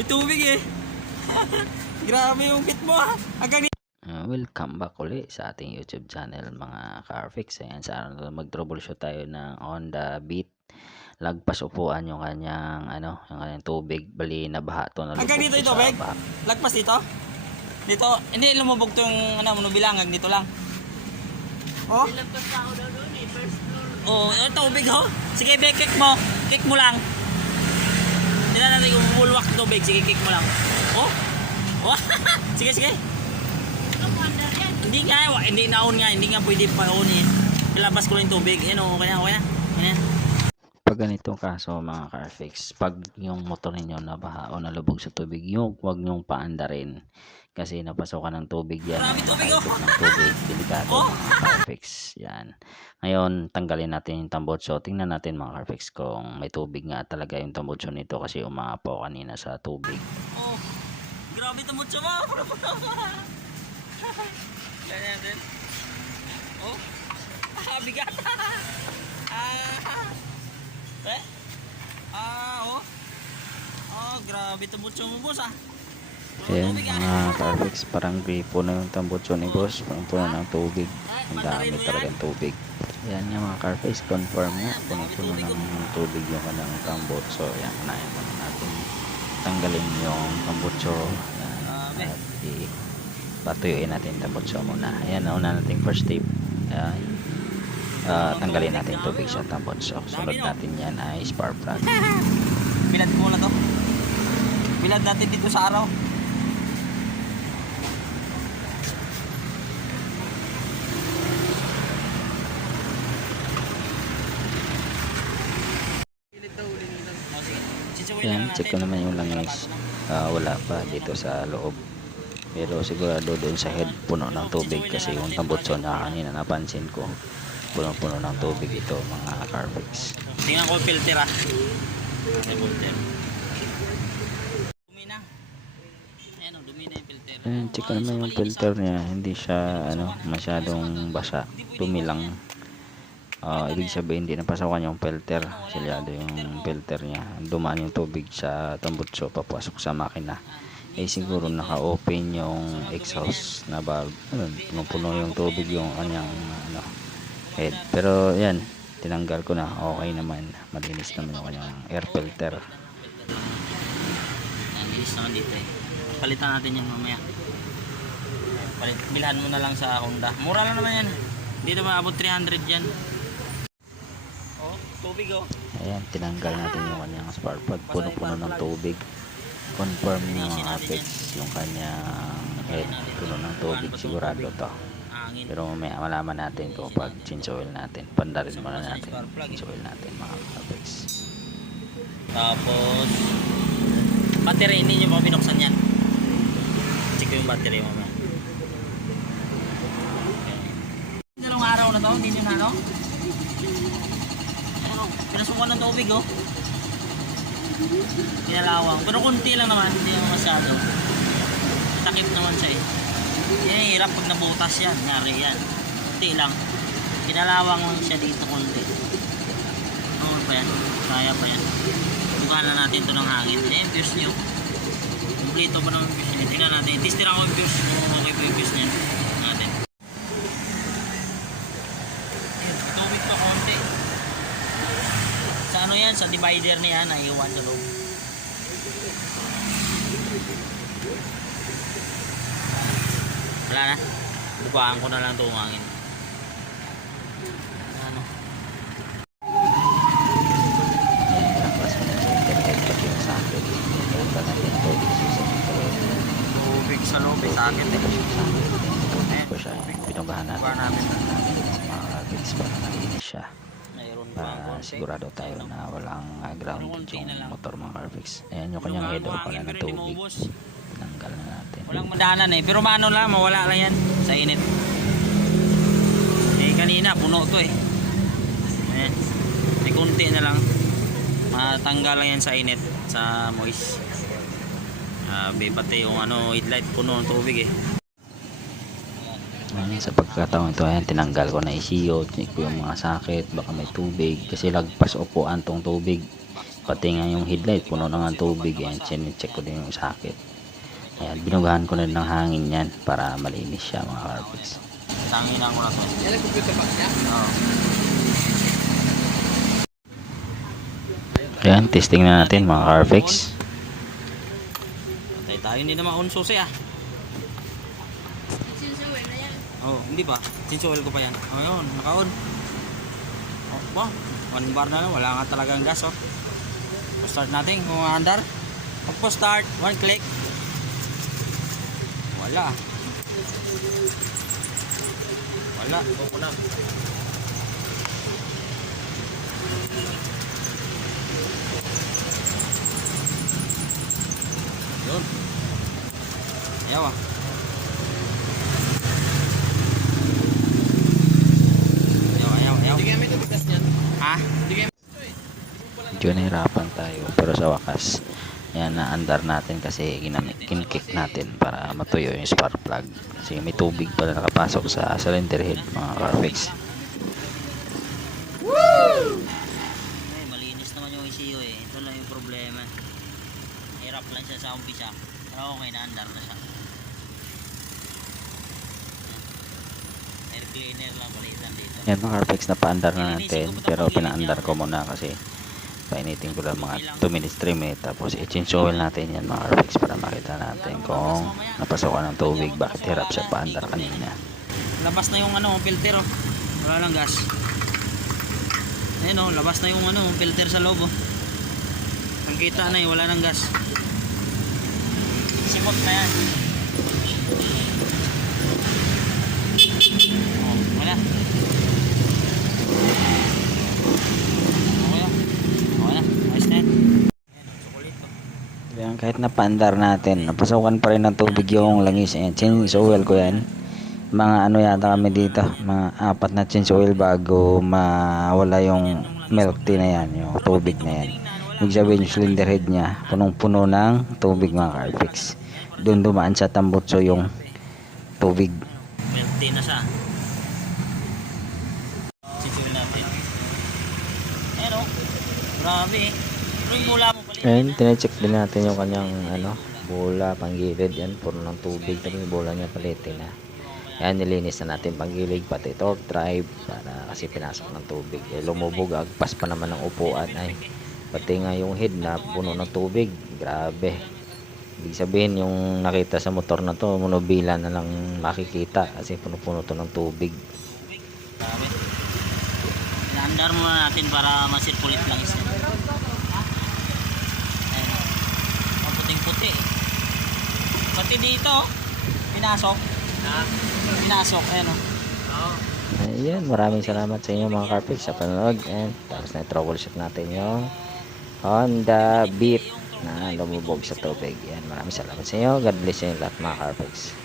May tubig eh. Grabe yung fit mo ah. Hanggang Uh, welcome back uli sa ating YouTube channel mga Carfix. Ayan, sa araw na mag-troubleshoot tayo ng Honda Beat. Lagpas upuan yung kanyang ano, yung kanyang tubig. Bali nabaha to na Hanggang dito ito, Beg? Lagpas dito? Dito? Hindi, lumubog to yung ano, manubilang. Hanggang dito lang. Oh? Nilagpas na ako daw doon eh, first floor. Oo, oh, tubig ho. Sige, Beg, kick mo. Kick mo lang. Hindi na natin umulwak tubig. Sige, kick mo lang. Oh? Oh? sige, sige. Hindi nga, hindi naon nga, hindi nga pwede paon eh. Ilabas ko lang yung tubig. Yan o, kaya, kaya. Kaya. Pag ganitong kaso mga Carfix, pag yung motor ninyo nabaha o nalubog sa tubig, yung huwag nyong paandarin. Kasi napasokan ng tubig yan. Marami tubig, oh. Ng tubig. Delikado Oh. mga Carfix. Yan. Ngayon, tanggalin natin yung tambotso. Tingnan natin mga Carfix kung may tubig nga talaga yung tambotso nito kasi umapaw kanina sa tubig. Oh, grabe mucho mo. Ganyan din. Oh, bigat. ah, eh? Ah, oh. Oh, grabe mucho mo, boss ah. Ayan ah. mga Carfix, parang gripo na yung tambotso ni boss. Puno ng tubig. Ang dami talagang tubig. Ayan nga mga Carfix, confirm nga. Puno-puno ng tubig yung kanang tambotso. Ayan, unahin muna natin tanggalin yung tambotso. Grabe. At i patuyuin natin yung tambotso muna. Ayan, nauna natin first step. Ayan. Ah, tanggalin natin yung tubig sa tambotso. Sunod natin yan ay spark plug. Bilad ko na to. Bilad natin dito sa araw. Yan, check ko naman yung langis. Ah, wala pa dito sa loob. Pero sigurado doon sa head puno ng tubig kasi yung tambutso na kanina napansin ko. Puno-puno ng tubig ito mga carfix. Tingnan ko filter ah. Filter. Dumi na. Ayan o, dumi na yung filter. Ayan, check ko naman yung filter niya. Hindi siya ano, masyadong basa. Dumi lang. Ah, ibig sabihin hindi napasakan yung filter. Silyado yung filter niya. Dumaan yung tubig sa tambutso papasok sa makina. Eh siguro naka-open yung exhaust na valve. Ano, puno yung tubig yung kanyang ano, head. Pero yan, tinanggal ko na. Okay naman. Malinis naman yung kanyang air filter. Bilis naman dito eh. Palitan natin yan mamaya. Palit, bilhan mo na lang sa Honda. Mura lang naman yan. Hindi naman abot 300 yan. Oh, tubig oh. Ayan, tinanggal natin yung kanyang spark plug. Puno-puno ng tubig. Confirm niya mga apex yung kanyang head. Puno ng tubig. Sigurado to. Hangin. Pero mamaya malaman natin kung pag change oil natin. Pandarin muna natin. Change oil natin mga apex. Tapos, battery, hindi nyo pa binuksan yan. Check yung battery mo mamaya. Dalawang araw na to, hindi nyo na ano? Ano, pinasukan ng tubig oh. Pinalawang. Pero kunti lang naman, hindi naman masyado. Takip naman siya eh. Yan ang hirap pag nabutas yan. Ngari yan. Kunti lang. Pinalawang lang siya dito kunti. Ano pa yan? Kaya pa yan. Bukahan na natin ito ng hangin. Eh, yung fuse nyo. Kumplito pa naman yung fuse nyo. Tingnan natin. Tester ako yung fuse. Kung okay pa yung fuse. Tingnan natin. Sa ano yan? Sa divider niya. Naiwan sa loob. Wala na. Bukaan ko na lang ito hangin. Ano? Ayan. Ayan tubig sa. Tubig loob sa akin eh. Tubig ko siya. Pinugahan natin. Mga apex para nalinis siya. Para sigurado tayo na walang uh, grounded konti yung motor mga Carfix. Ayan yung kanyang Yung head off pala ng tubig. maubos. Tinanggal na natin. Walang madahanan eh. Pero maano lang, mawala lang yan sa init. Eh kanina, puno to eh. Ayan. May kunti na lang. Matanggal lang yan sa init, sa moist. Sabi pati yung ano, headlight puno ng tubig eh. Ayan, sa pagkataon ito, ayan, tinanggal ko na isiyo, check ko yung mga sakit, baka may tubig, kasi lagpas upuan tong tubig. pati nga yung headlight puno na ng tubig yan check ko din yung sakit ayan binugahan ko na ng hangin yan para malinis siya mga carpets Tangin lang ko na to. Yan ang computer box niya? Oo. ayan testing na natin mga carfix Patay tayo hindi na maunsusi ah. Sinsuwi na yan. Oh, hindi ba? Sinsuel ko pa yan. Oh, yun, naka-on. Oh, ba? One bar na lang, wala nga talagang gas oh. start natin kung andar. Pag start, one click. Wala. Wala. Ako na. Yun. Ayaw ah. Ah? Medyo nahirapan tayo pero sa wakas yan naandar natin kasi kinkick natin para matuyo yung spark plug kasi may tubig pala nakapasok sa cylinder head mga carfix Eh, malinis naman yung ECU eh. Ito lang yung problema. Hirap lang siya sa umpisa. Pero okay na, andar na siya. Air cleaner lang palitan dito. yan mga carfix na paandar na natin pero pinaandar ko muna kasi painitin ko lang mga 2 minutes 3 minutes tapos i-change oil natin yan mga carfix para makita natin kung napasokan ng tubig bakit hirap siya paandar kanina Labas na yung ano, filter oh. Wala lang gas. Ayun oh, labas na yung ano, filter sa loob oh. Ang kita na eh, wala nang gas. Simot na yan. Oh, wala. Okay na. Okay na. Ayos na yan. Ayan, chocolate oh. Yan, kahit napaandar natin, napasokan pa rin ng tubig yung langis. Ayan, change oil ko yan. Mga ano yata kami dito, mga apat na change oil bago mawala yung milk tea na yan, yung tubig na yan. Ibig sabihin yung cylinder head niya, punong-puno ng tubig mga carfix. Doon dumaan sa tambutso yung tubig. Milk tea na siya. Sisuin natin. Ayan o. Grabe eh. Pero yung bula mo Ayun, tinecheck din natin yung kanyang ano, bola, panggilid yan, puro ng tubig. Tapos bola niya palitin na. Yan, nilinis na natin panggilid, pati torque drive, para kasi pinasok ng tubig. Eh, lumubog, agpas pa naman ng upuan. Ay, pati nga yung head na puno ng tubig. Grabe. Ibig sabihin, yung nakita sa motor na to, monobila na lang makikita kasi puno-puno to ng tubig. Inaandar muna natin para masirkulit lang isa. Ayan. Ang puting-puti eh. Pati dito, pinasok. Ha? Pinasok, ayan o. Oo. Ayan, maraming salamat sa inyo mga carpets sa panonood. And tapos na troubleshoot natin yung Honda Beat na lumubog sa tubig. Yan, maraming salamat sa inyo. God bless sa inyo lahat mga carpets.